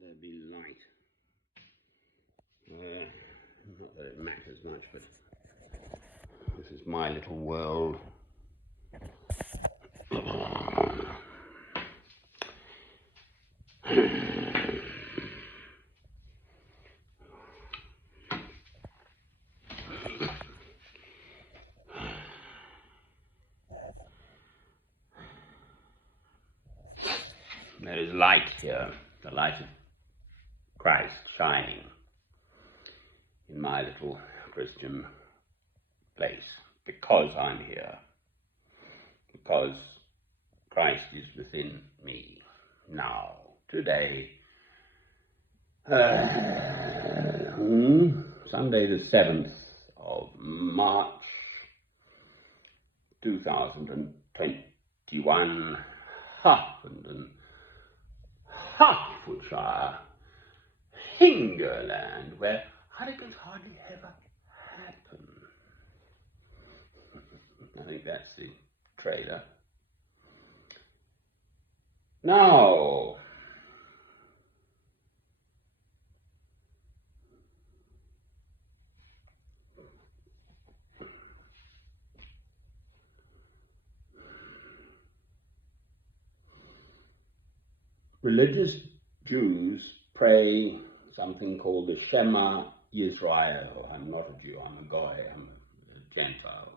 let there be light. Not that it matters much, but this is my little world. There is light here, the light of Christ shining in my little Christian place, because I'm here, because Christ is within me now, today, Sunday the 7th of March 2021, Hertfordshire, Hingerland, where hurricanes hardly ever happen. I think that's the trailer. Now, religious Jews pray something called the Shema Yisrael. I'm not a Jew, I'm a Goy, I'm a Gentile.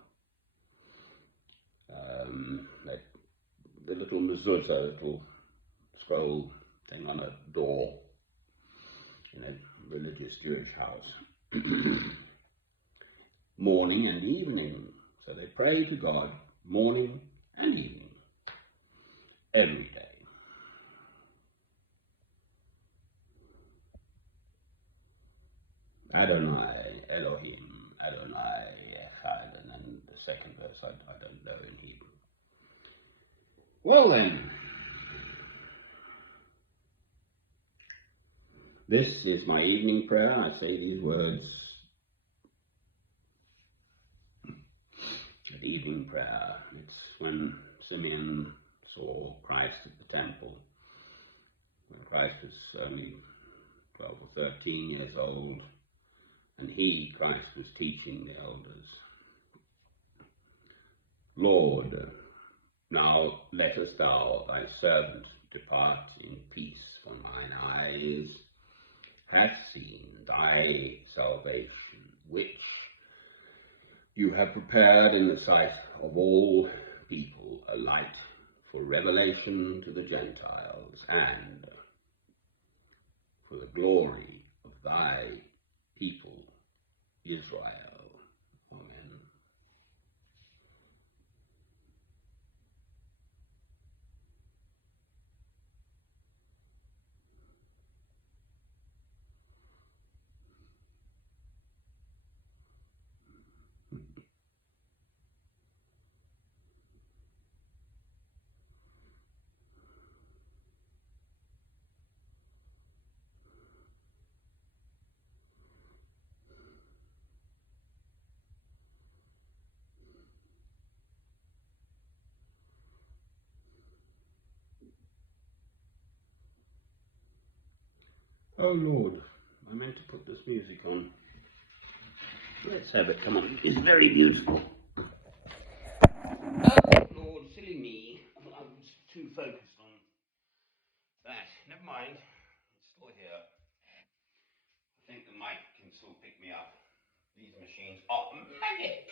The little mezuzah, little scroll thing on a door in a religious Jewish house. Morning and evening. So they pray to God morning and evening, every day. Adonai, Elohim, Adonai, Echad, and then the second verse I don't know in Hebrew. Well then, this is my evening prayer. I say these words at evening prayer. It's when Simeon saw Christ at the temple, when Christ was only 12 or 13 years old, and he, Christ, was teaching the elders. Lord, now lettest thou thy servant depart in peace, for mine eyes hath seen thy salvation, which you have prepared in the sight of all people, a light for revelation to the Gentiles, and for the glory of thy people, Israel. Amen. Oh Lord, I meant to put this music on. Let's have it, come on. It's very beautiful. Oh Lord, silly me. I was too focused on that. Never mind. It's still here. I think the mic can still pick me up. These machines are magic.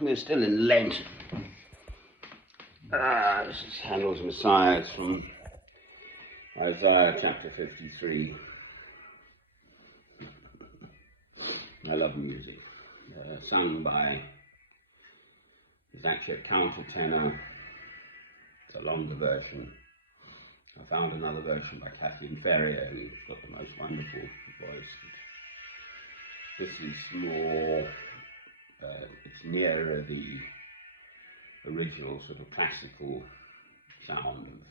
We're still in Lent. This is Handel's Messiah. It's from Isaiah chapter 53. I love music. Sung by, it's actually a countertenor. It's a longer version. I found another version by Kathleen Ferrier, who's got the most wonderful voice. This is more, it's nearer the original sort of classical sound of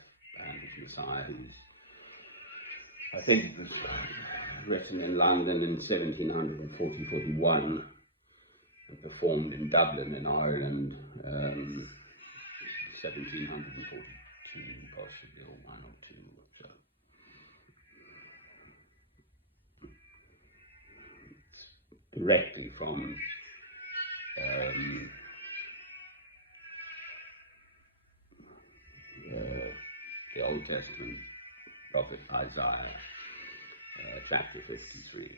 Handel's Messiah, who's I think it was written in London in 1740-41 and performed in Dublin in Ireland 1742 possibly, or one or two or so. It's directly from the Old Testament prophet Isaiah, chapter 53.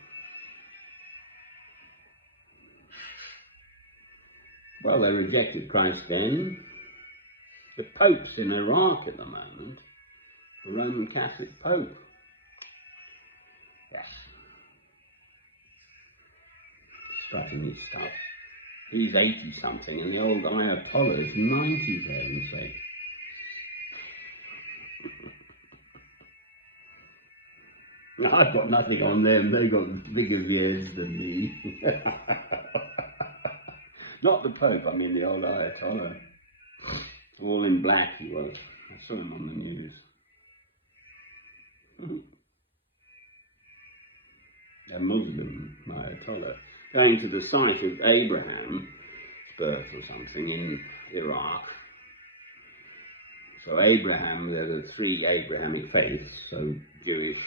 Well, they rejected Christ then. The Pope's in Iraq at the moment, the Roman Catholic Pope. Yes. Strutting his stuff. He's 80-something, and the old Ayatollah's 90, for heaven's sake. I've got nothing on them, they got bigger beards than me. Not the Pope, I mean the old Ayatollah. All in black he was. I saw him on the news. A Muslim Ayatollah, going to the site of Abraham's birth or something in Iraq. So Abraham, there are three Abrahamic faiths, so Jewish,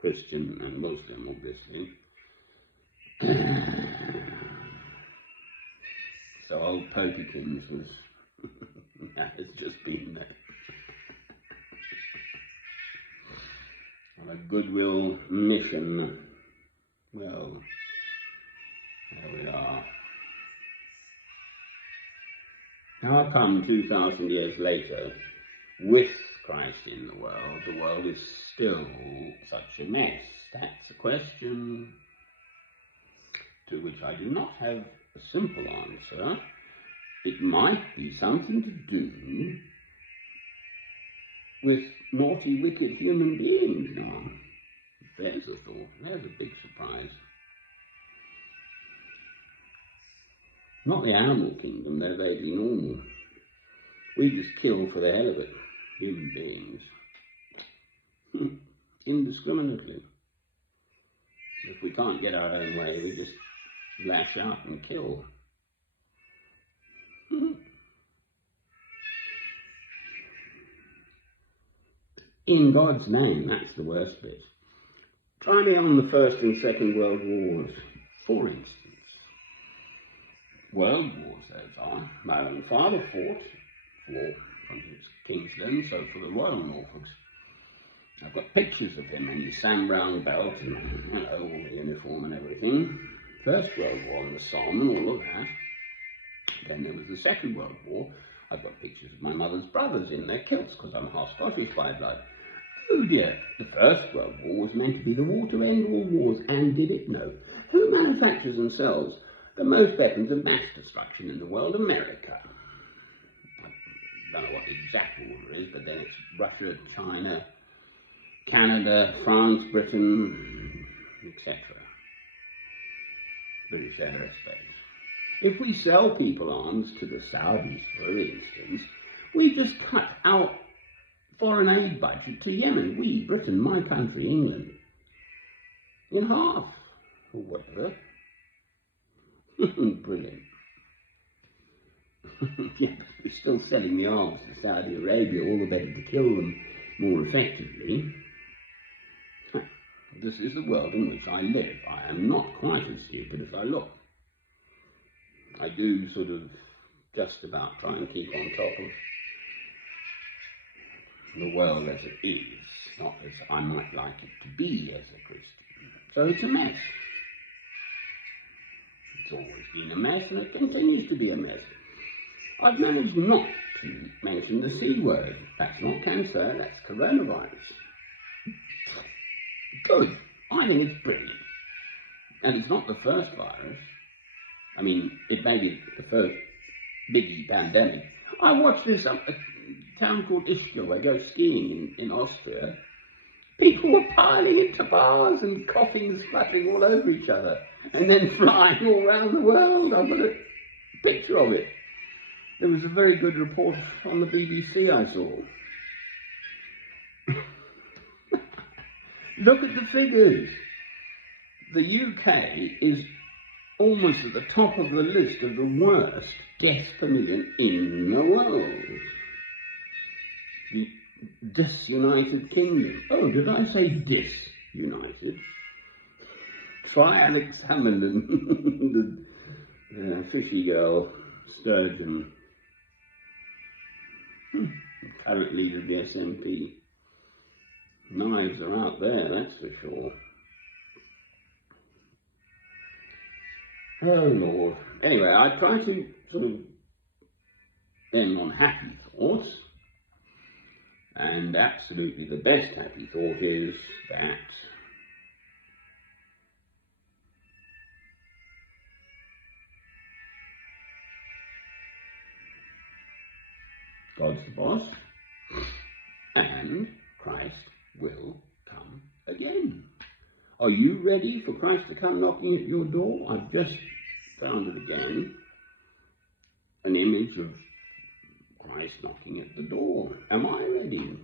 Christian and Muslim, obviously. So old Popekins was has just been there on a goodwill mission. Well, there we are. How come 2,000 years later, with Christ in the world is still such a mess? That's a question to which I do not have a simple answer. It might be something to do with naughty, wicked human beings now. There's a thought. There's a big surprise. Not the animal kingdom, they're vaguely normal. We just kill for the hell of it, human beings. Indiscriminately. If we can't get our own way, we just lash out and kill. In God's name, that's the worst bit. Try me on the First and Second World Wars, for instance. World wars, those are. My own father fought from his Kingsland, so for the Royal Norfolks. I've got pictures of him in his Sam Brown belt and all the uniform and everything. First World War and the Somme and all of that. Then there was the Second World War. I've got pictures of my mother's brothers in their kilts because I'm half Scottish by blood. Oh dear, the First World War was meant to be the war to end all wars, and did it? No. Who manufactures and sells the most weapons of mass destruction in the world? America. I don't know what the exact order is, but then it's Russia, China, Canada, France, Britain, etc. British Aerospace. If we sell people arms to the Saudis, for instance, we just cut our foreign aid budget to Yemen, we, Britain, my country, England, in half, or whatever. Brilliant. Yeah, but we're still selling the arms to Saudi Arabia, all the better to kill them more effectively. This is the world in which I live. I am not quite as stupid as I look. I do sort of just about try and keep on top of the world as it is, not as I might like it to be as a Christian. So it's a mess. It's always been a mess, and it continues to be a mess. I've managed not to mention the C word. That's not cancer, that's coronavirus. Good. I think it's brilliant. And it's not the first virus. I mean, it may be the first biggie pandemic. I watched this up a town called Ischgl, where I go skiing in Austria. People were piling into bars and coughing and spluttering all over each other, and then flying all around the world. I've got a picture of it. There was a very good report on the BBC I saw. Look at the figures. The UK is almost at the top of the list of the worst deaths per million in the world. The disunited kingdom. Oh, did I say disunited? Try Alex Hammond and the fishy girl, Sturgeon, current leader of the SNP. Knives are out there, that's for sure. Oh Lord. Anyway, I try to sort of end on happy thoughts, and absolutely the best happy thought is that God's the boss, and Christ will come again. Are you ready for Christ to come knocking at your door? I've just found it again, an image of Christ knocking at the door. Am I ready?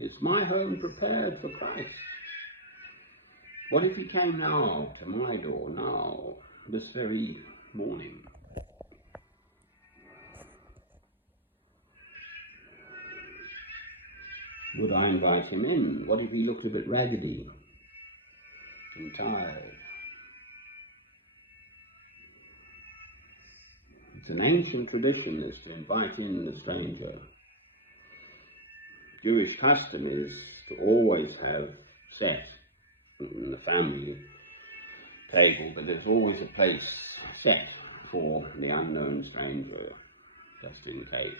Is my home prepared for Christ? What if he came now to my door, now, this very morning? Would I invite him in? What if he looked a bit raggedy and tired? It's an ancient tradition, is to invite in the stranger. Jewish custom is to always have set in the family table, but there's always a place set for the unknown stranger, just in case.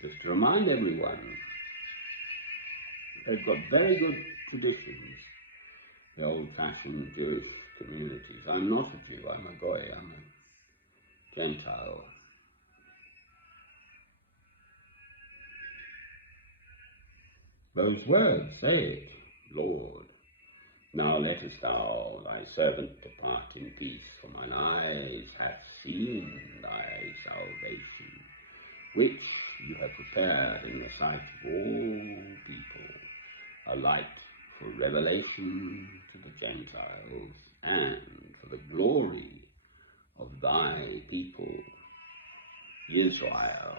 Just to remind everyone, they've got very good traditions, the old-fashioned Jewish communities. I'm not a Jew, I'm a Goy, I'm a Gentile. Those words, say it, Lord, now lettest thou thy servant depart in peace, for mine eyes have seen thy salvation, which you have prepared in the sight of all people, a light for revelation to the Gentiles, and for the glory of thy people, Israel.